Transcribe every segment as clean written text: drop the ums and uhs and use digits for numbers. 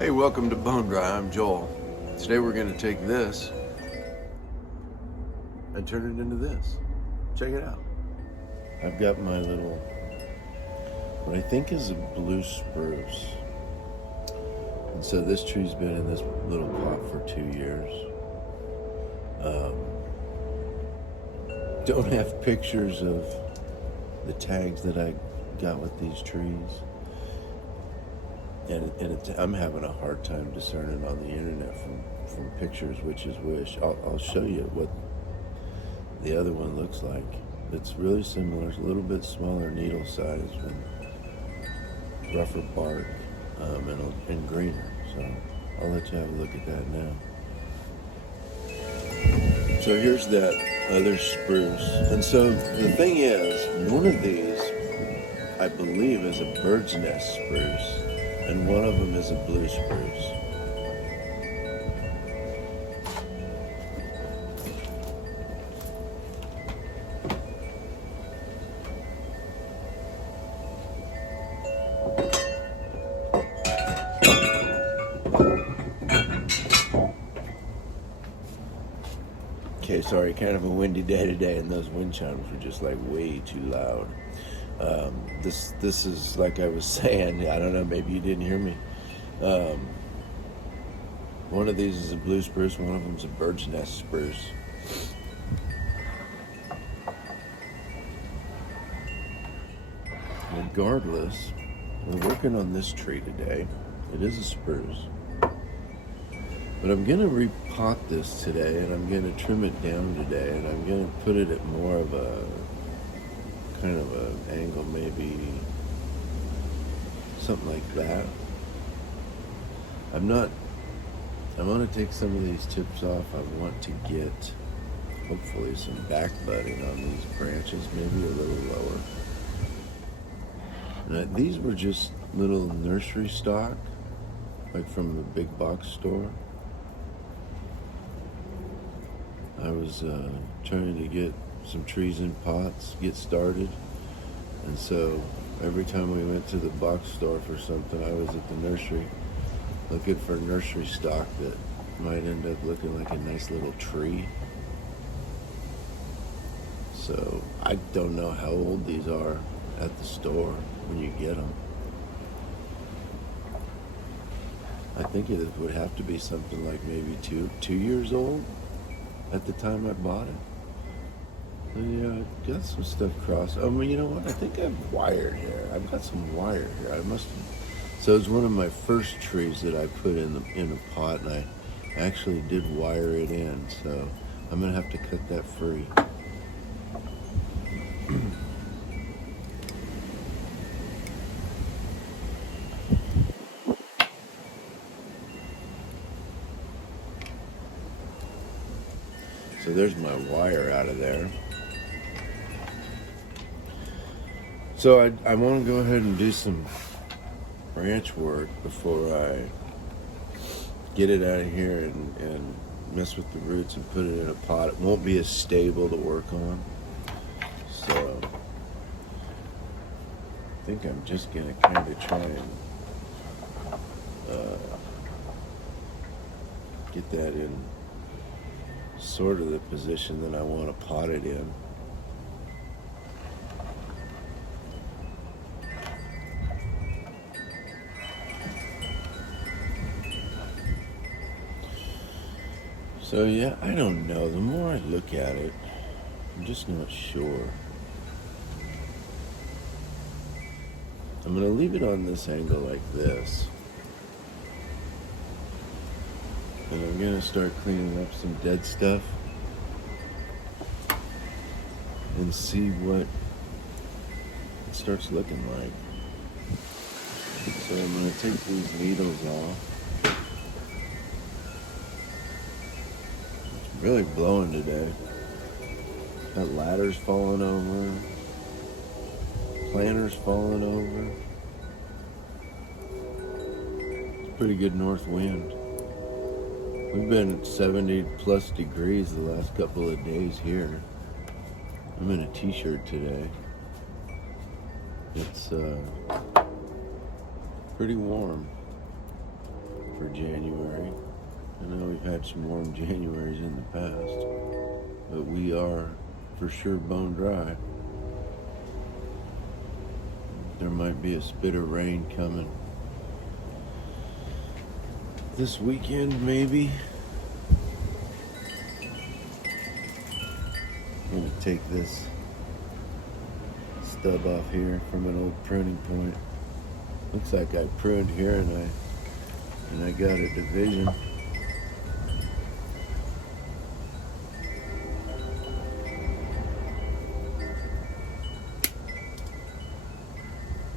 Hey, welcome to BoneDry. I'm Joel. Today we're going to take this and turn it into this. Check it out. I've got my little, what I think is a blue spruce. And so this tree's been in this little pot for 2 years. Don't have pictures of the tags that I got with these trees. And I'm having a hard time discerning on the internet from pictures which is which. I'll show you what the other one looks like. It's really similar. It's a little bit smaller needle size and rougher bark and greener. So I'll let you have a look at that now. So here's that other spruce. And so the thing is, one of these, I believe, is a bird's nest spruce. And one of them is a blue spruce. Okay, sorry, kind of a windy day today, and those wind chimes were just like way too loud. This is, like I was saying, I don't know, maybe you didn't hear me. One of these is a blue spruce, one of them is a bird's nest spruce. Regardless, we're working on this tree today. It is a spruce. But I'm going to repot this today, and I'm going to trim it down today, and I'm going to put it at more of a kind of an angle, maybe something like that. I want to take some of these tips off. I want to get hopefully some back budding on these branches, maybe a little lower. And these were just little nursery stock, like from the big box store. I was trying to get some trees in pots, get started. And so every time we went to the box store for something, I was at the nursery looking for nursery stock that might end up looking like a nice little tree. So I don't know how old these are at the store when you get them. I think it would have to be something like maybe two years old at the time I bought it. And yeah, I got some stuff crossed. Oh, well, you know what? I think I have wire here. I've got some wire here. I must. So it's one of my first trees that I put in a pot, and I actually did wire it in. So I'm gonna have to cut that free. So there's my wire out of there. So I want to go ahead and do some branch work before I get it out of here and mess with the roots and put it in a pot. It won't be as stable to work on. So I think I'm just going to kind of try and get that in sort of the position that I want to pot it in. So yeah, I don't know. The more I look at it, I'm just not sure. I'm going to leave it on this angle like this. And I'm going to start cleaning up some dead stuff and see what it starts looking like. So I'm going to take these needles off. It's really blowing today. Got ladders falling over, planters falling over. It's a pretty good north wind. We've been 70 plus degrees the last couple of days here. I'm in a t-shirt today. It's pretty warm. for January. I know we've had some warm Januaries in the past, but we are for sure bone dry. There might be a spit of rain coming this weekend, maybe. I'm going to take this stub off here from an old pruning point. Looks like I pruned here and I got a division.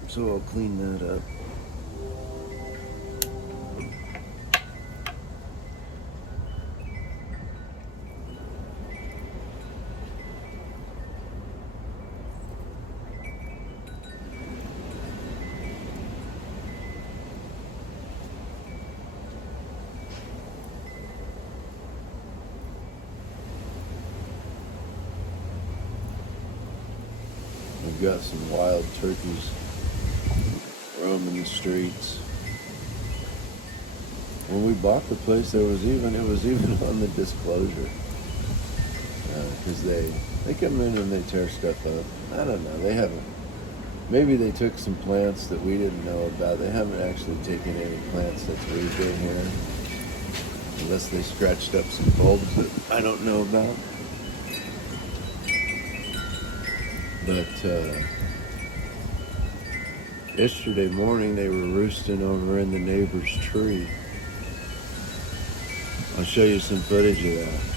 So I'll clean that up. We've got some wild turkeys roaming the streets. When we bought the place, it was even on the disclosure, because they come in and they tear stuff up. I don't know. They haven't. Maybe they took some plants that we didn't know about. They haven't actually taken any plants since we've been here, unless they scratched up some bulbs that I don't know about. But yesterday morning they were roosting over in the neighbor's tree. I'll show you some footage of that.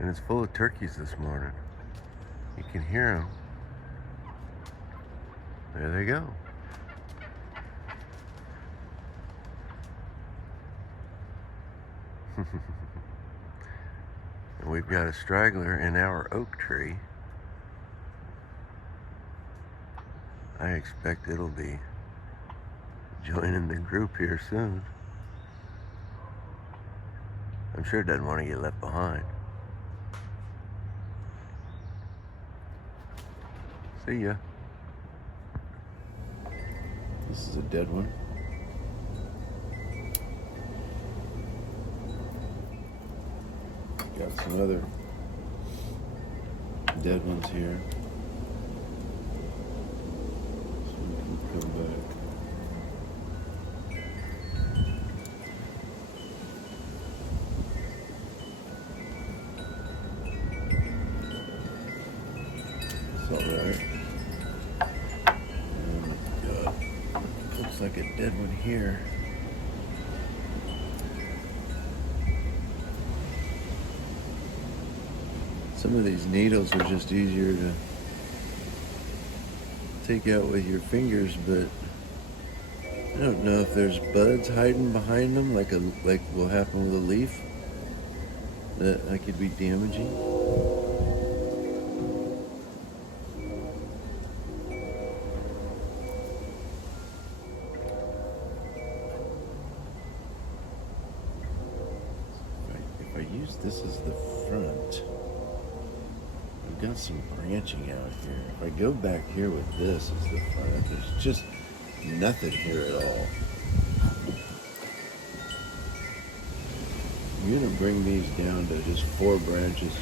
And it's full of turkeys this morning. You can hear them. There they go. And we've got a straggler in our oak tree. I expect it'll be joining the group here soon. I'm sure it doesn't want to get left behind. See ya. This is a dead one. Got some other dead ones here. So we can come back. It's alright. Looks like a dead one here. Some of these needles are just easier to take out with your fingers, but I don't know if there's buds hiding behind them, like will happen with a leaf, that could be damaging. If I use this as the front, I've got some branching out here. If I go back here with this as the front, there's just nothing here at all. I'm going to bring these down to just 4 branches.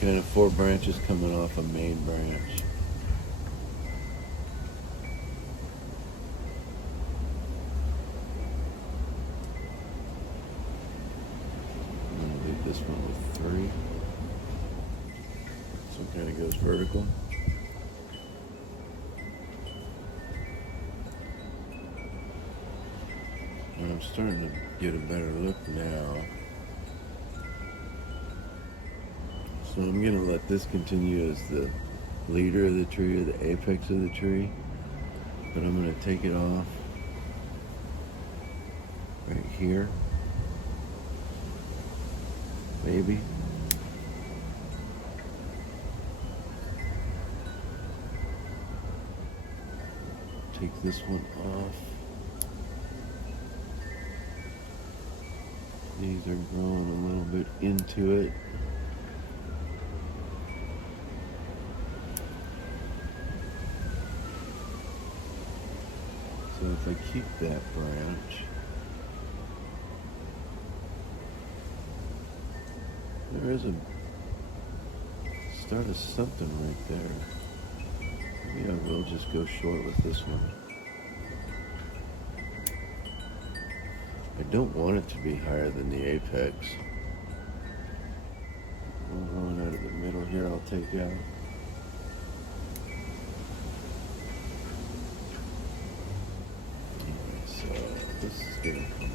Kind of 4 branches coming off a main branch. This one with 3. This one kind of goes vertical. And I'm starting to get a better look now. So I'm going to let this continue as the leader of the tree, or the apex of the tree. but I'm going to take it off right here, maybe. Take this one off. These are growing a little bit into it. So if I keep that branch, there is a start of something right there. Maybe I will just go short with this one. I don't want it to be higher than the apex. One out of the middle here I'll take out. So this is going to come in.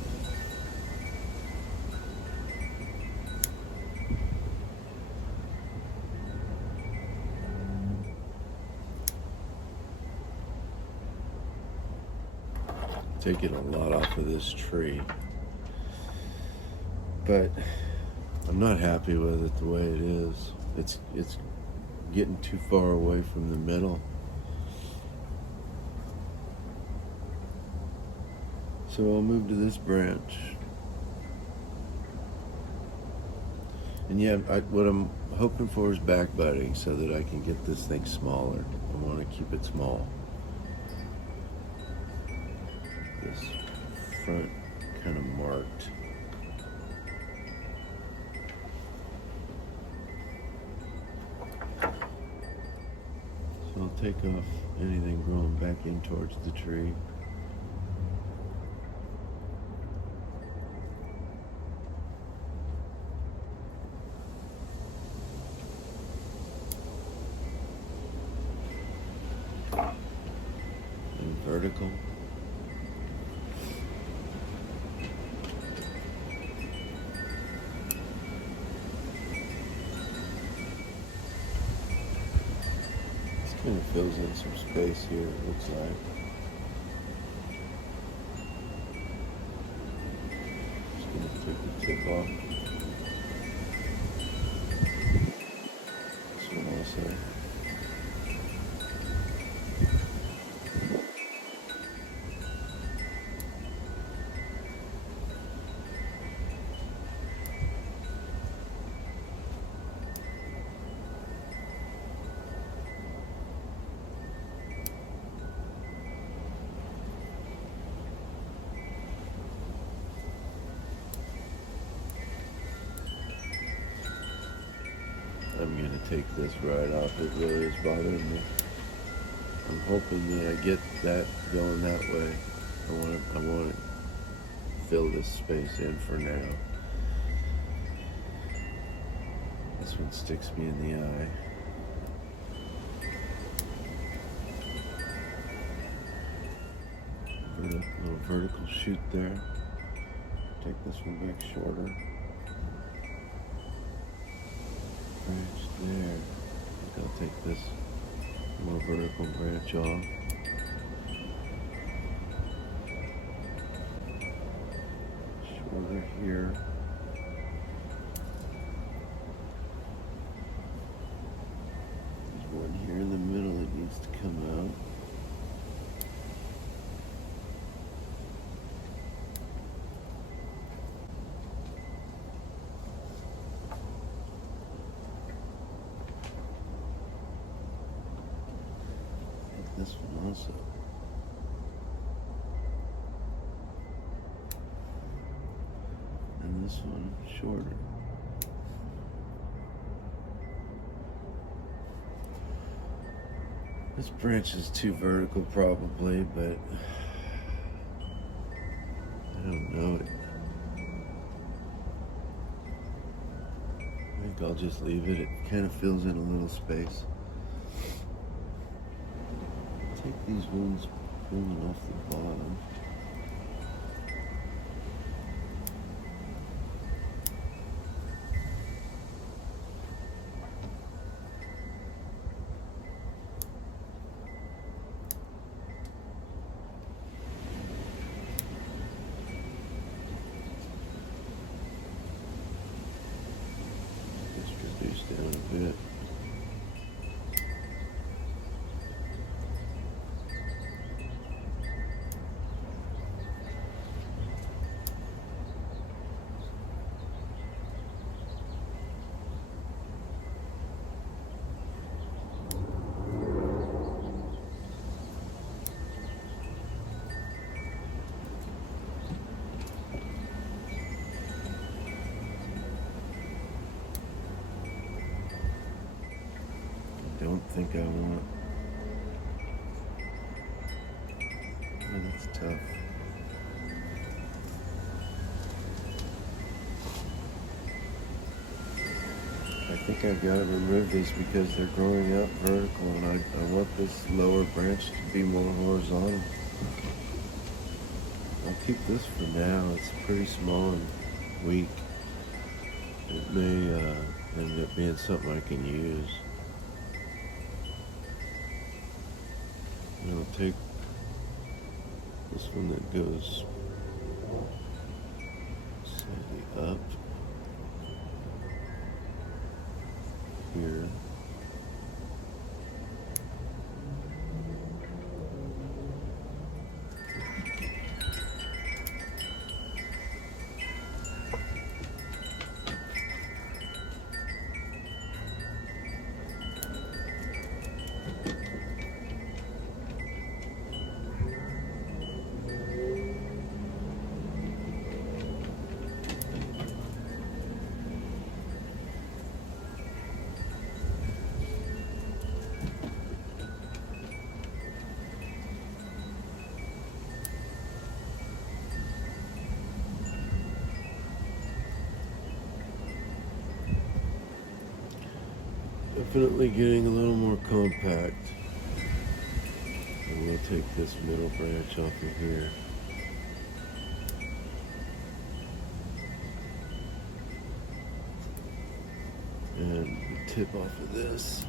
Taking a lot off of this tree, but I'm not happy with it the way it is. It's getting too far away from the middle. So I'll move to this branch. And yeah, what I'm hoping for is back budding so that I can get this thing smaller. I want to keep it small. This front kind of marked. So I'll take off anything growing back in towards the tree. And vertical. Kind of fills in some space here, it looks like. Just going to take the tip off. This one also. I'm going to take this right off. It really is bothering me. I'm hoping that I get that going that way. I want to fill this space in for now. This one sticks me in the eye. Little vertical shoot there. Take this one back shorter. Branch there. I think I'll take this more vertical branch off. Shorter here. There's one here in the middle that needs to come out. This one also. And this one shorter. This branch is too vertical probably, but I don't know it. I think I'll just leave it. It kind of fills in a little space. Take these ones pulling off the bottom. bit. Don't think I want. Oh, that's tough. I think I've got to remove these because they're growing up vertical, and I want this lower branch to be more horizontal. I'll keep this for now. It's pretty small and weak. It may end up being something I can use. And I'll take this one that goes slightly up here. Definitely getting a little more compact. And we'll take this middle branch off of here. And the tip off of this.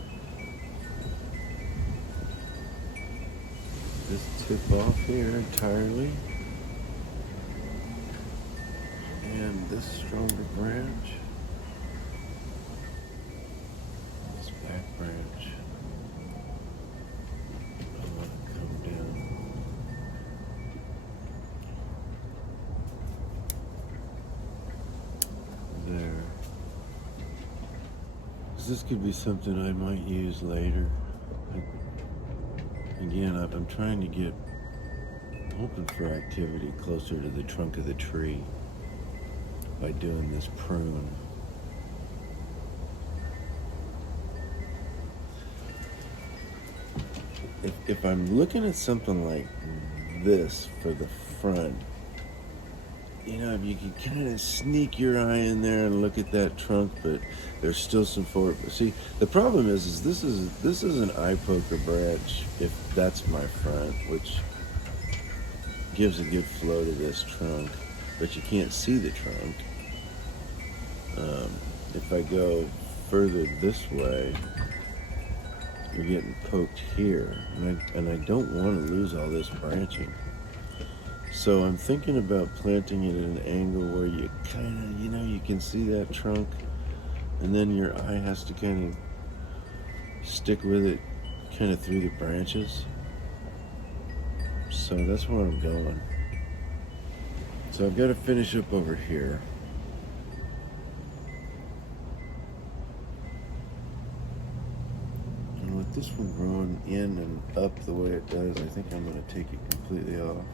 This tip off here entirely. And this stronger branch. Branch. I want to come down. There. This could be something I might use later. Again, I'm trying to get, hoping for activity closer to the trunk of the tree by doing this prune. If I'm looking at something like this for the front, you know, you can kind of sneak your eye in there and look at that trunk, but there's still some forward. See, the problem is this is an eye poker branch if that's my front, which gives a good flow to this trunk, but you can't see the trunk. If I go further this way, you're getting poked here, and I don't want to lose all this branching. So I'm thinking about planting it at an angle where you kind of, you know, you can see that trunk, and then your eye has to kind of stick with it kind of through the branches. So that's where I'm going. So I've got to finish up over here. And with this one growing in and up the way it does, I think I'm going to take it completely off.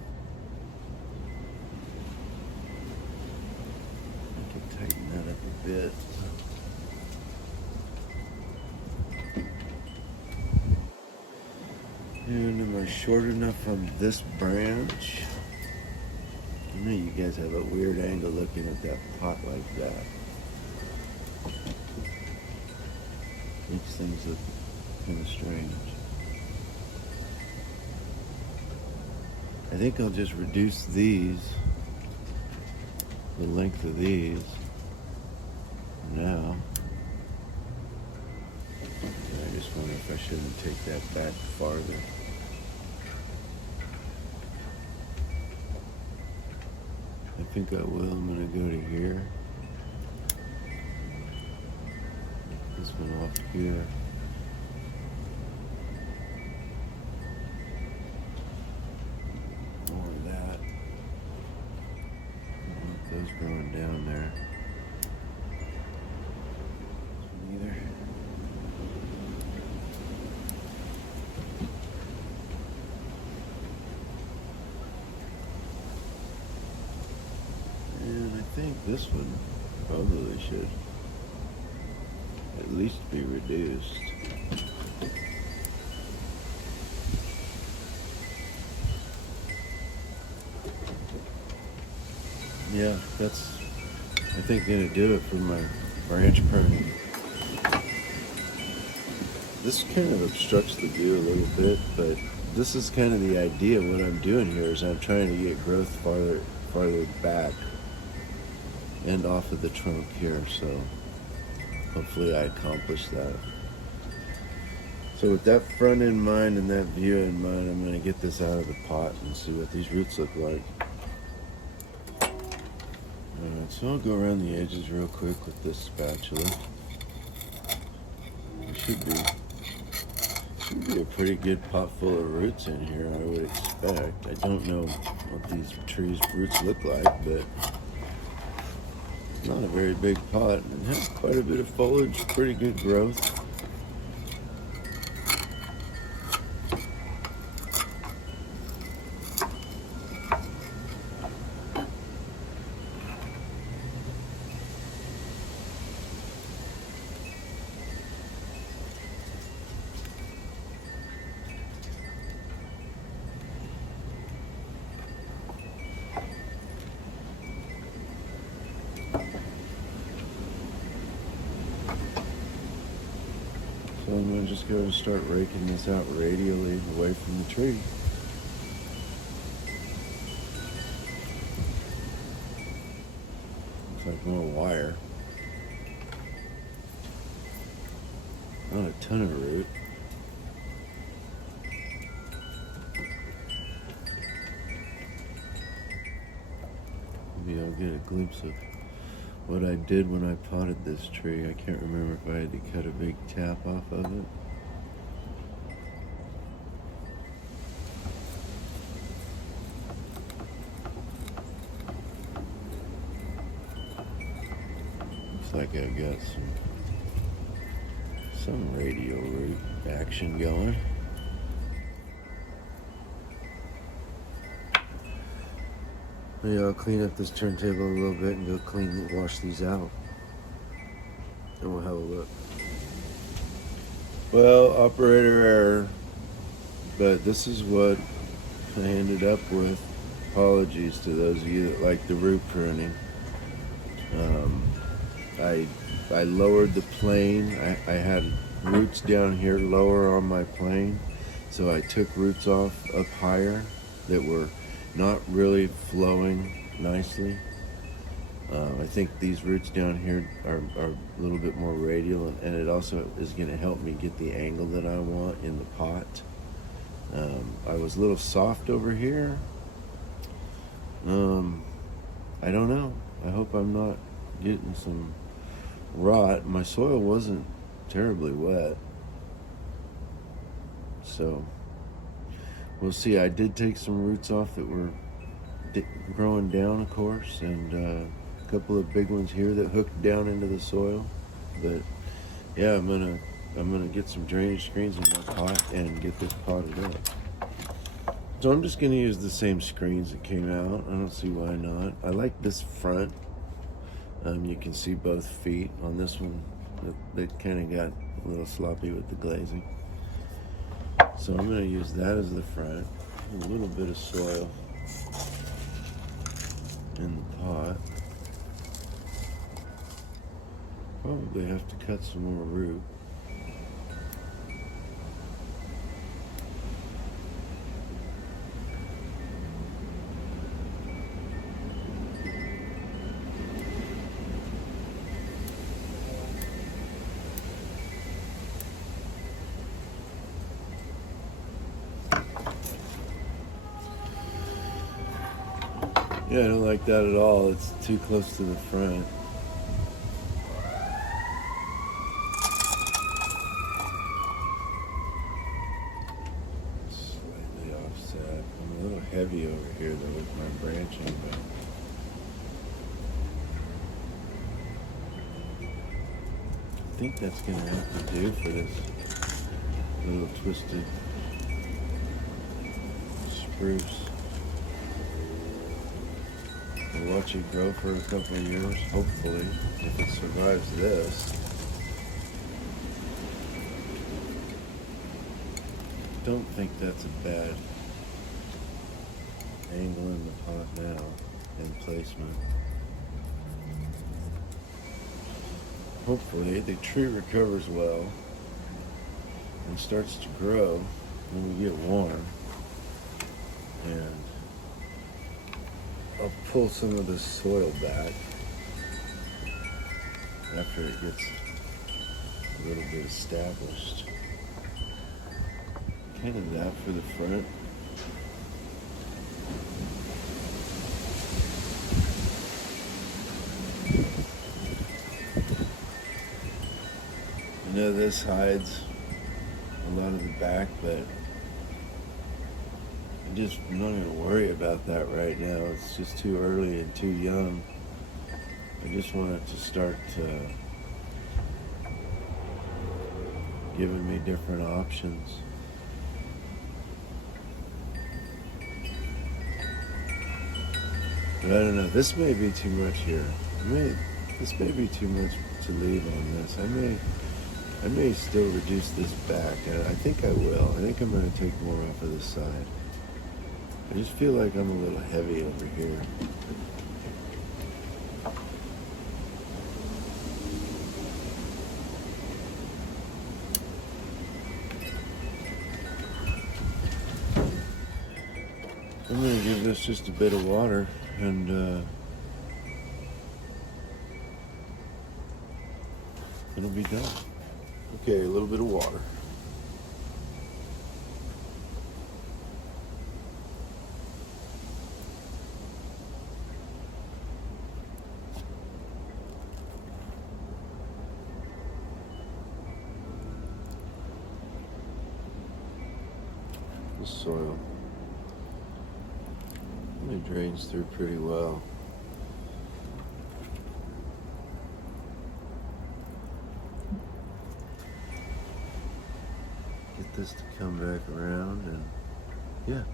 I can tighten that up a bit. And am I short enough on this branch? I know you guys have a weird angle looking at that pot like that. Makes things look kind of strange. I think I'll just reduce these, the length of these, now. And I just wonder if I shouldn't take that back farther. I think I will. I'm going to go to here. this one off here. More of that. I don't want those growing down there. Either. And I think this one probably should at least be reduced. Yeah, that's, I think, gonna do it for my branch pruning. This kind of obstructs the view a little bit, but this is kind of the idea. What I'm doing here is I'm trying to get growth farther back and off of the trunk here, so hopefully I accomplish that. So with that front in mind and that view in mind, I'm going to get this out of the pot and see what these roots look like. Alright, so I'll go around the edges real quick with this spatula. It should be a pretty good pot full of roots in here, I would expect. I don't know what these trees' roots look like, but it's not a very big pot. It has quite a bit of foliage, pretty good growth. So I'm going to just go and start raking this out radially away from the tree. Looks like more wire. Not a ton of root. Maybe I'll get a glimpse of what I did when I potted this tree. I can't remember if I had to cut a big tap off of it. Looks like I've got some radial root action going. Maybe I'll clean up this turntable a little bit and go wash these out. And we'll have a look. Well, operator error. But this is what I ended up with. Apologies to those of you that like the root pruning. I lowered the plane. I had roots down here lower on my plane. So I took roots off up higher that were not really flowing nicely. I think these roots down here are a little bit more radial, and it also is going to help me get the angle that I want in the pot. I was a little soft over here. I don't know. I hope I'm not getting some rot. My soil wasn't terribly wet, so we'll see. I did take some roots off that were growing down, of course, and a couple of big ones here that hooked down into the soil. But yeah, I'm gonna get some drainage screens in my pot and get this potted up. So I'm just gonna use the same screens that came out. I don't see why not. I like this front. You can see both feet on this one. They kind of got a little sloppy with the glazing. So I'm going to use that as the front. A little bit of soil in the pot. Probably have to cut some more root. Yeah, I don't like that at all. It's too close to the front. heavy over here though with my branching, but I think that's gonna have to do for this little twisted spruce. We'll watch it grow for a couple of years, hopefully, if it survives this. Don't think that's a bad angle in the pot now and placement. Hopefully the tree recovers well and starts to grow when we get warm, and I'll pull some of the soil back after it gets a little bit established. Kind of that for the front. I know this hides a lot of the back, but I'm not going to worry about that right now. It's just too early and too young. I just want it to start giving me different options. But I don't know, this may be too much here. This may be too much to leave on this. I may still reduce this back. I think I will. I think I'm going to take more off of this side. I just feel like I'm a little heavy over here. I'm going to give this just a bit of water and it'll be done. Okay, a little bit of water. The soil. It drains through pretty well. Get this to come back around, and yeah.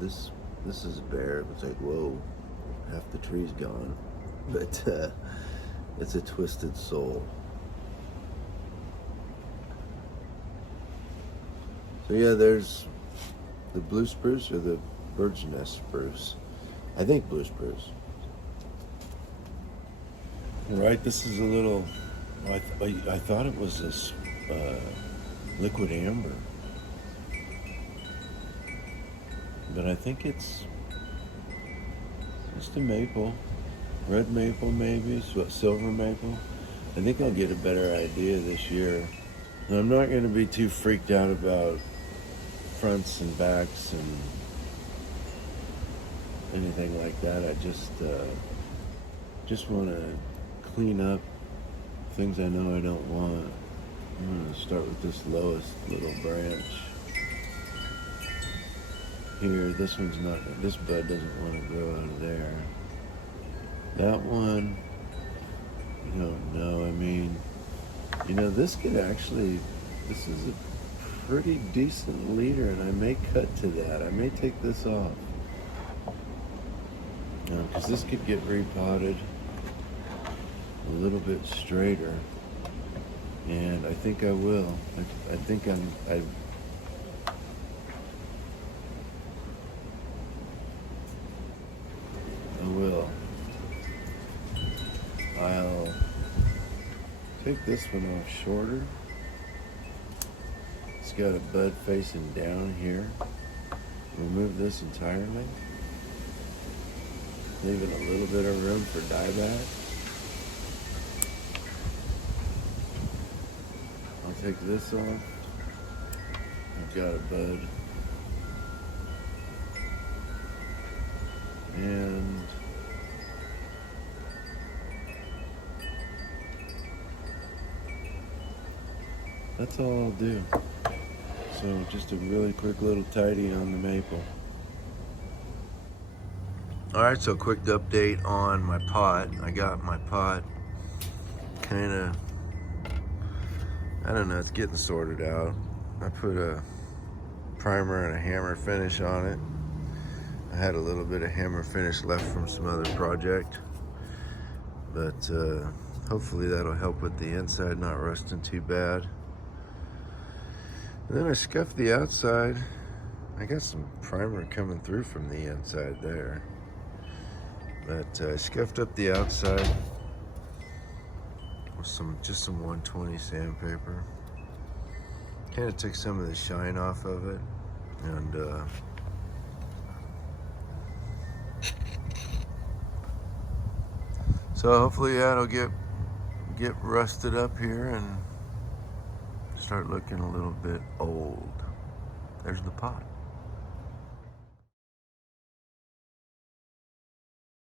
This is bare. It was like, whoa, half the tree's gone. But it's a twisted soul. So yeah, there's the blue spruce or the bird's nest spruce. I think blue spruce. Right, this is a little, I thought it was this liquid amber. But I think it's just a maple. Red maple maybe, silver maple. I think I'll get a better idea this year. And I'm not going to be too freaked out about fronts and backs and anything like that. I just want to clean up things I know I don't want. I'm going to start with this lowest little branch here. This one's not, this bud doesn't want to grow out of there. That one, I don't know. I mean, you know, this could actually, this is a pretty decent leader, and I may cut to that. I may take this off. Because this could get repotted a little bit straighter. And I think I will. I think I will. I'll take this one off shorter. It's got a bud facing down here. Remove this entirely. Leaving a little bit of room for dieback. I'll take this off. I've got a bud. And that's all I'll do. So So just a really quick little tidy on the maple. Alright, so quick update on my pot. I got my pot kind of, I don't know, it's getting sorted out. I put a primer and a hammer finish on it. I had a little bit of hammer finish left from some other project, but hopefully that'll help with the inside not rusting too bad. And then I scuffed the outside. I got some primer coming through from the inside there, but I scuffed up the outside with just some 120 sandpaper. Kind of took some of the shine off of it, and so hopefully that'll get rusted up here and start looking a little bit old. There's the pot.